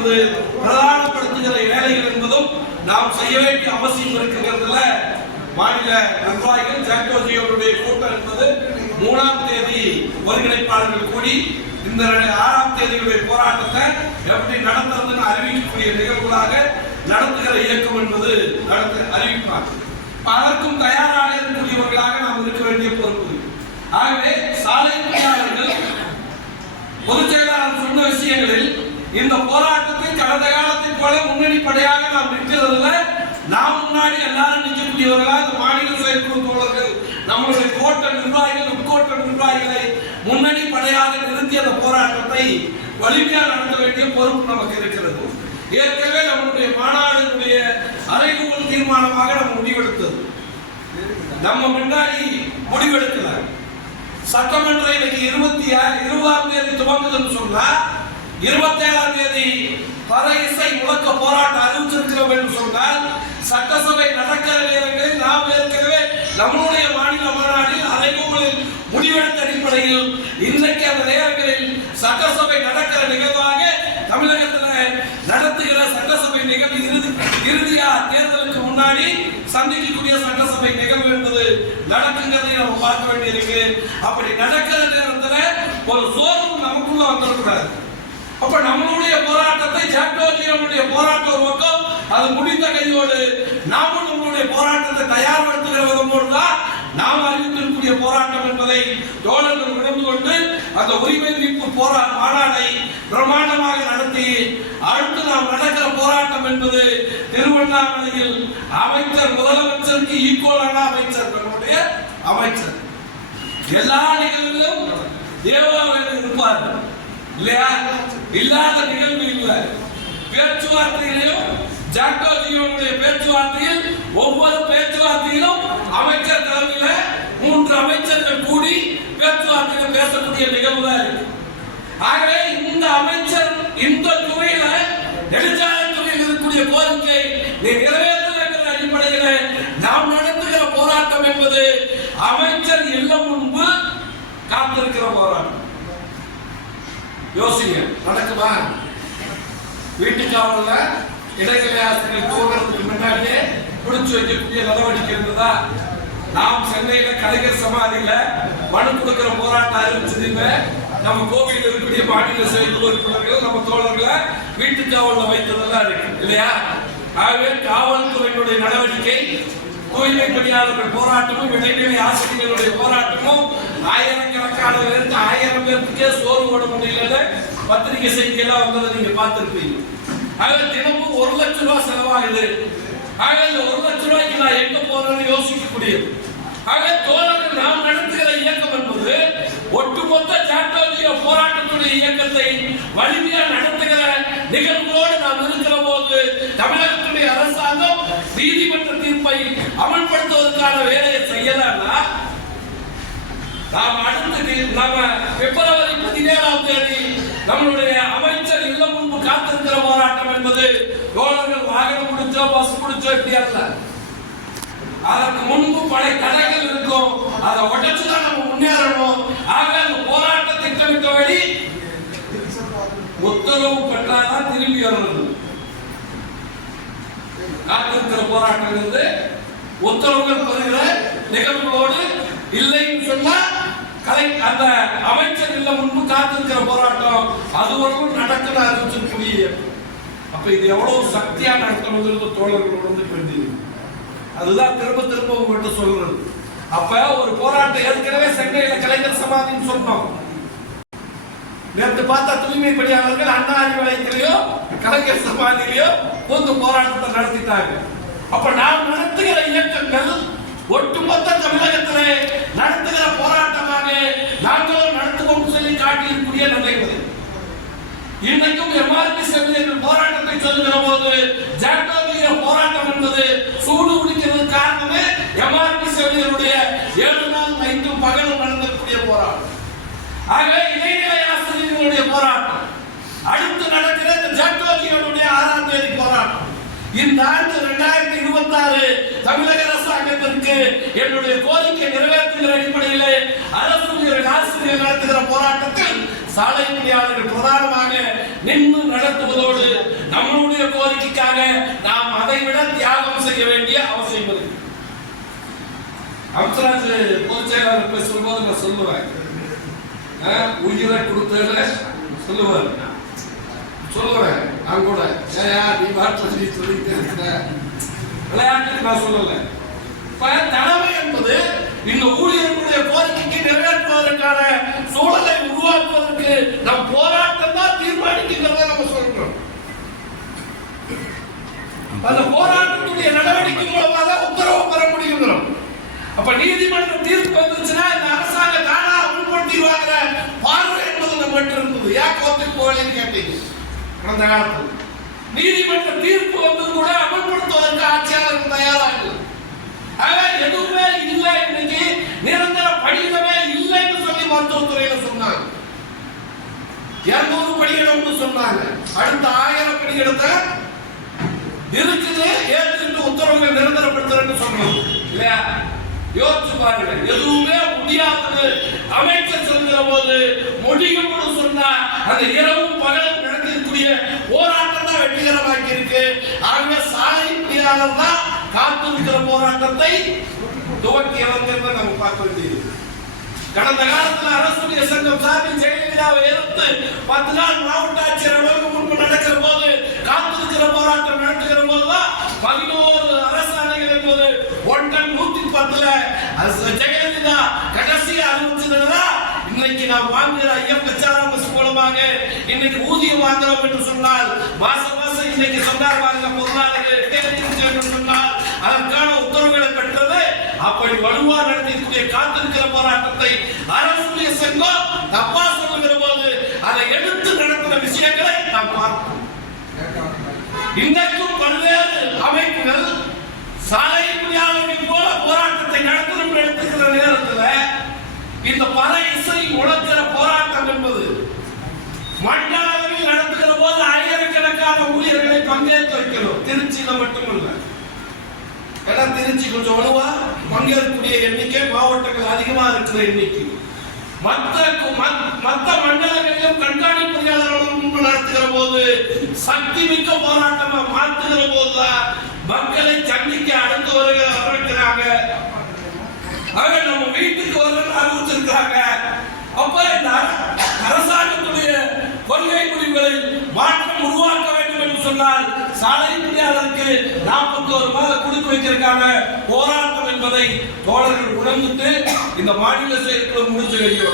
என்பது பிரதானப்படுத்துகிற வேலைகள் என்பதும் நாம் செய்ய வேண்டிய அவசியம் இருக்கிறதுல மாநில நிர்வாகிகள் ஜாக்டோஜியோருடைய கூட்டம் என்பது 3ஆம் தேதி ஒருங்கிணைப்பாளர்கள் கூடி இந்த 6ஆம் தேதியுடைய போராட்டத்தை எப்படி நடத்துறதுன்னு அறிவிக்கக்கூடிய நிகழ்வுகளாக நடத்துகிற இயக்கம் என்பது அறிவிப்பார். அதற்கும் தயாராக இருக்கக்கூடியவர்களாக நாம் இருக்க வேண்டிய பொறுப்பு. ஆகவே சாலை பணியாளர்கள் பொதுச் செயலாளர் சொன்ன விஷயங்களில் இந்த போராட்டத்தை கடந்த காலத்தை போல முன்னணி படையாக நாம் நிற்கிறதுல நாம் முன்னாடி எல்லாரும் நிற்கக்கூடியவர்களா இந்த மாநில செயற்குழு தோழர்கள் நம்மளுடைய கோட்ட நிர்வாகிகள் உட்கோட்ட நிர்வாகிகளை முன்னணி படையாக நிறுத்தி அந்த போராட்டத்தை வலிமையாக நடத்த வேண்டிய பொறுப்பு நமக்கு இருக்கிறது. ஏற்கனவே நம்மளுடைய மாநாடுடைய அறைகூவல் தீர்மானமாக நம்ம முடிவெடுத்தது. நம்ம முன்னாடி முடிவெடுக்கல. சட்டமன்றம் இன்னைக்கு 20ஆம் தேதி துவங்குதுன்னு சொன்னா 27ஆம் தேதி பறை இசை முழக்க போராட்டம் அறிவிச்சிருக்கிறோம் என்று சொன்னால் சட்டசபை நடக்கிற நேரங்களில் நாம் ஏற்கனவே நம்முடைய மாநில மாநாட்டில் அறைகூவலில் முடிவெடுத்த அடிப்படையில் இன்றைக்கு அந்த நேரங்களில் சட்டசபை நடக்கிற நிகழ்வாக தமிழகத்தில் நடத்துகிற சட்டசபை நிகழ்வு இறுதியா தேர்தலுக்கு முன்னாடி சந்திக்கக்கூடிய சட்டசபை நிகழ்வு என்பது நடக்குங்கிறதை நம்ம பார்க்க வேண்டியிருக்கு. அப்படி நடக்கிற நேரத்தில் ஒரு சோர்வு நமக்குள்ள வந்துடக்கூடாது. அப்ப நம்மளுடைய போராட்டத்தை ஜாக்டோஜியோனுடைய போராட்ட நோக்கம் அது முடிந்த கையோடு நாமும் நம்மளுடைய போராட்டத்தை தயார்படுத்துகிற விதமோடுதான் நாம் அறிவித்திருக்கக்கூடிய போராட்டம் என்பதை தோழர்கள் உணர்ந்து கொண்டு அந்த உரிமை மீட்பு மாநாட்டை பிரம்மாண்டமாக நடத்தி அடுத்து நாம் நடக்கிற போராட்டம் என்பது திருவண்ணாமலையில் அமைச்சர் முதலமைச்சருக்கு ஈக்குவலான அமைச்சர் நம்முடைய அமைச்சர் எல்லா நிகழ்விலும் தேவாலயம் இருப்பார்கள் இல்லையா? இல்லாத நிகழ்வு இல்லை. பேச்சுவார்த்தையிலும் ஜாக்டோஜியோனுடைய பேச்சுவார்த்தையில் ஒவ்வொரு பேச்சுவார்த்தையிலும் அமைச்சர் தலைமையில் 3 அமைச்சர்கள் கூடி பேச்சுவார்த்தைகள் பேசக்கூடிய நிகழ்வு தான் இருக்கு. ஆகவே இந்த அமைச்சர் இந்த துறையில நெடுஞ்சாலைத்துறையில் இருக்கக்கூடிய கோரிக்கை நிறைவேற்ற என்ற அடிப்படையில் நாம் நடத்துகிற போராட்டம் என்பது அமைச்சர் இல்லம் முன்பு காத்திருக்கிற போராட்டம். யோசிங்க, நடக்குமா? வீட்டுக்காவல்ல இடைநிலை ஆசிரியர் போகிறதுக்கு முன்னாடியே பிடிச்சு வைக்கக்கூடிய நடவடிக்கை இருந்ததா? நாம் சென்னையில கலைஞர் சமாதியில மனு கொடுக்கிற போராட்டம் அறிவிச்சதுமே நம்ம கோவிலில் இருக்கக்கூடிய மாநில செயற்குழு உறுப்பினர்கள் நம்ம தோழர்களை வீட்டுக்காவல்ல வைத்ததெல்லாம் இருக்கு இல்லையா? ஆகவே காவல்துறையினுடைய நடவடிக்கை, தூய்மை பணியாளர்கள் போராட்டமும் இடைநிலை ஆசிரியர்களுடைய போராட்டமும் ஆயிரக்கணக்கான பேருக்கு 1000 பேருக்கே சோறு போட முடியல பத்திரிகை செய்தியெல்லாம் வந்ததை நீங்க பார்த்திருப்பீங்க. ஆக தினமும் 1 லட்சம் ரூபாய் செலவாகுது. ஆக இந்த 1 லட்சம் ரூபாய்க்கு நான் எங்க போறேன்னு யோசிக்கக்கூடியது. ஆக தோழர்கள் நாம் நடத்துகிற இயக்கம் என்பது ஒட்டுமொத்த ஜாக்டோஜியோ போராட்டத்துடைய இயக்கத்தை வலிமையா நடத்துகிற நிகழ்வுகளோடு நாம் இருக்கிற போது தமிழகத்துடைய அரசாங்கம் நீதிமன்ற தீர்ப்பை அமல்படுத்துவதற்கான வேலையை செய்யலன்னா நாம் அடுத்து பிப்ரவரி 17ஆம் தேதி நம்மளுடைய அமைச்சர் இல்லம் முன்பு காத்திருக்கிற போராட்டம் என்பது தோழர்கள் வாகனம் முடிச்சோ பஸ் முடிச்சோ இப்படி அல்ல. அதற்கு முன்பு பல தடைகள் இருக்கும். அதை உடைச்சுதான் நம்ம முன்னேறணும். ஆக அந்த போராட்ட திட்டமிட்டபடி உத்தரவு பெற்றாதான் திரும்பி வரணும். காத்திருக்கிற போராட்டம் இருந்து உத்தரவுகள் பெறுகிற நிகழ்வுகளோடு இல்லைன்னு சொன்னா அந்த அமைச்சர் இல்ல முன்பு காத்திருக்கிற போராட்டம் அதுவரைக்கும் நடக்கிற அறிவிச்சிருக்கூடிய. அப்ப இது எவ்வளவு சக்தியா நடத்தணும் தோழர்கள் உணர்ந்து வேண்டியது. அதுதான் திரும்ப திரும்ப உங்கள்கிட்ட சொல்றது. அப்ப ஒரு போராட்டம் ஏற்கனவே சென்னையில கலைஞர் சமாதின்னு சொன்னோம். நேற்று பார்த்தா தூய்மை பணியாளர்கள் அண்ணா அறிவாலயத்திலேயோ கலைஞர் சமாதியிலேயோ பொது போராட்டத்தை நடத்திட்டாங்க. அப்ப நாம் நடத்துகிற இயக்கங்கள் ஒட்டுமொத்த தமிழகத்திலே நடத்துகிற போராட்டமாக நாங்களும் நடத்துவோம் சொல்லி காட்டியிருக்கூடிய நிலைமை. இன்னைக்கும் எம்ஆர்பி செவிலியர்கள் போராட்டத்தை சொல்லுகிற போது ஜாக்டோஜியோ போராட்டம் என்பது சூடு பிடிக்கிறது காரணமே எம்ஆர்பி செவிலியருடைய 7 நாள் நைட்டும் பகலும் நடந்தக்கூடிய போராட்டம். ஆகவே இடைநிலை ஆசிரியர்களுடைய போராட்டம் அடுத்து நடக்கிற ஜாக்டோஜியோனுடைய 6ஆம் தேதி போராட்டம். இந்த ஆண்டு 2026 தமிழக அரசாங்கத்திற்கு என்னுடைய கோரிக்கை நிறைவேற்றுகிற அடிப்படையிலே அரசு ஆசிரியர்கள் நடத்துகிற போராட்டத்தில் சாலை பணியாளர்கள் பிரதானமாக நின்று நடத்துவதோடு நாம் அதை விட தியாகம் செய்ய வேண்டிய அவசியம் இருக்கு. அம்சராஜ் பொதுச் செயலாளர் போய் சொல்லும்போது நான் சொல்லுவேன், உயிரை கொடுத்தல சொல்லுவேன் நான் கூட நீ பாட்டு சொல்லிட்டு இருக்கிற விளையாட்டுக்கு நான் சொல்லல. தலைமை என்பது இந்த ஊழியர்களுடைய கோரிக்கைக்கு நிறைவேற்றுவதற்கான சூழலை உருவாக்குவதற்கு நம் போராட்டம் தான் தீர்மானிக்கிறத நம்ம சொல்றோம். அந்த போராட்டத்துடைய நடவடிக்கை மூலமாக உத்தரவு பெற முடியும். அப்ப நீதிமன்றம் தீர்ப்பு வந்துச்சுன்னா இந்த அரசாங்க தானா அமல்படுத்திடுவாங்கிற பார்வை என்பது நம்ம இருந்தது. ஏன் கோர்ட்டுக்கு போகலன்னு கேட்டீங்க. கடந்த காலத்தில் நீதிமன்ற தீர்ப்பு வந்தது கூட அமல்படுத்துவதற்கு ஆட்சியாளர்கள் தயாராக இல்லை. எதுவுமே இல்லை, இன்னைக்கு நிரந்தர பணியிடமே இல்லைன்னு சொல்லி மருத்துவத்துறையில சொன்னாங்க. 200 பணியிடம்னு சொன்னாங்க. அடுத்த 1000 பணியிடத்தை இருக்குது ஏற்று உத்தரவுகள் நிரந்தரப்படுத்துறேன்னு சொன்னோம் இல்லையா? யோசிச்சு பாருங்க, எதுவுமே முடியாதுன்னு அமைச்சர் சொல்கிற போது முடியும்னு சொன்னா அந்த இரவும் பகலும் நடக்கக்கூடிய போராட்டம் தான் வெற்றிகரமாக்கி இருக்கு. ஆகவே சாலை பணியாளர் தான் காத்திருக்கிற போராட்டத்தை துவக்கி இறங்கிறத நம்ம பார்க்க வேண்டியது. கடந்த காலத்தில் அரசுடைய சங்கம் சார்பில் ஜெயலலிதாவை எதிர்த்து 10 நாள் மாவட்ட ஆட்சியர் அலுவலகம் முன்பு நடக்கிற போது காத்திருக்கிற போராட்டம் நடத்துகிற போதுதான் 11 அரசாணைகள் என்பது 110 ஜெயலலிதா கடைசியா அறிவிச்சதுன்னா இன்னைக்கு நாம் வாங்குகிற ஐஎஃப்எச்ஆர்எஸ் மூலமாக இன்னைக்கு ஊதியம் வாங்குறோம் என்று சொன்னால் மாசம் இன்னைக்கு சொன்னார் வாங்க பொருளாதார சொன்னால் அதற்கான உத்தரவுகளை பெற்றது. அப்படி வலுவா நடத்திக்கூடிய காத்திருக்கிற போராட்டத்தை அரசுடைய சங்கம் தப்பா சொல்லுகிற போது அதை எடுத்து நடக்கிற விஷயங்களை நாம் பார்ப்போம். இன்றைக்கும் பல்வேறு அமைப்புகள் சாலை பணியாளர்கள் போல போராட்டத்தை நடத்தணும் எடுத்துக்கிற நேரத்தில் இந்த பல இசை முழக்கிற போராட்டம் என்பது மண்டல அளவில் நடத்துகிற போது ஆயிரக்கணக்கான ஊழியர்களை பங்கேற்க வைக்கணும். திருச்சியில மட்டுமல்ல, ஏன்னா திருச்சி கொஞ்சம் வலுவா பங்கேற்கக்கூடிய எண்ணிக்கை, மாவட்டங்கள் அதிகமா இருக்கிற எண்ணிக்கை. மற்ற மண்டலங்களிலும் கண்காணிப்பு பணியாளர்களும் நடத்துகிற போது சக்தி மிக்க போராட்டமா மாற்றுகிற போதுதான் மக்களை சந்திக்க அடுத்து வரக்கிறாங்க. நம்ம வீட்டுக்கு வரணும் அறிவிச்சிருக்காங்க. அப்ப இந்த அரசாங்கத்துடைய கொள்கை முடிவுகளில் மாற்றம் உருவாக்க வேண்டும் என்று சொன்னால் சாலை பணியாளருக்கு 41 மாதம் கொடுத்து வைத்திருக்காங்க போராட்டம் என்பதை தோழர்கள் உணர்ந்துட்டு இந்த மாநில செயற்குழு முடிச்சு வெளியே